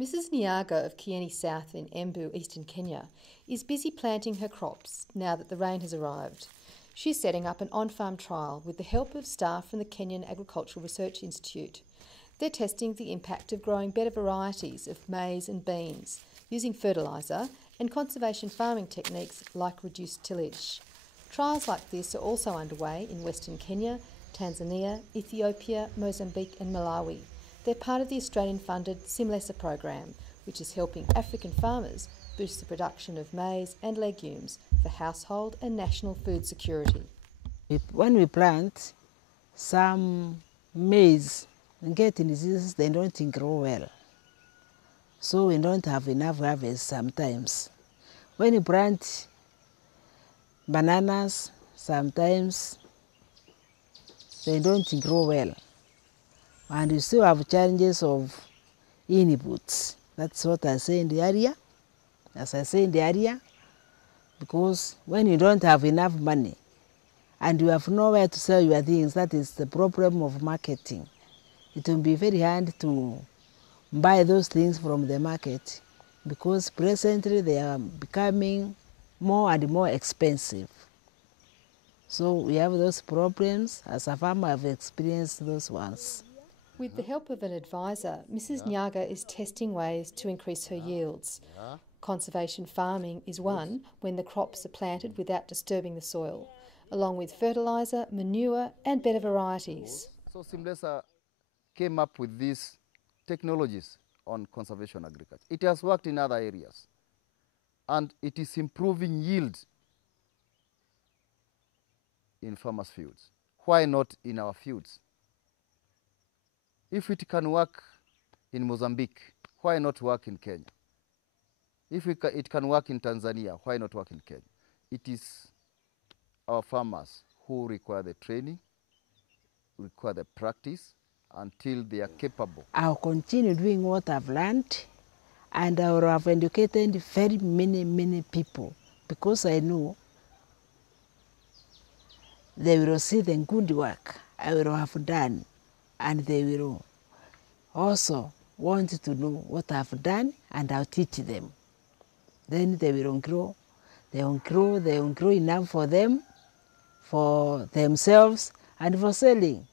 Mrs. Nyaga of Kieni South in Embu, eastern Kenya, is busy planting her crops now that the rain has arrived. She's setting up an on-farm trial with the help of staff from the Kenyan Agricultural Research Institute. They're testing the impact of growing better varieties of maize and beans, using fertiliser and conservation farming techniques like reduced tillage. Trials like this are also underway in Western Kenya, Tanzania, Ethiopia, Mozambique and Malawi. They're part of the Australian-funded Simlesa program, which is helping African farmers boost the production of maize and legumes for household and national food security. When we plant some maize and get diseases, they don't grow well. So we don't have enough harvest sometimes. When you plant bananas, sometimes they don't grow well. And you still have challenges of inputs. That's what I say in the area. As I say in the area, because when you don't have enough money and you have nowhere to sell your things, that is the problem of marketing. It will be very hard to buy those things from the market because presently they are becoming more and more expensive. So we have those problems. As a farmer, I've experienced those ones. With the help of an advisor, Mrs. Nyaga is testing ways to increase her yields. Conservation farming is one when the crops are planted without disturbing the soil, along with fertiliser, manure and better varieties. So Simlesa came up with these technologies on conservation agriculture. It has worked in other areas and it is improving yield in farmers' fields. Why not in our fields? If it can work in Mozambique, why not work in Kenya? If it can work in Tanzania, why not work in Kenya? It is our farmers who require the training, require the practice until they are capable. I'll continue doing what I've learned and I will have educated very many people because I know they will see the good work I will have done and they will also want to know what I've done and I'll teach them. Then they will grow. They will grow enough for them, for themselves and for selling.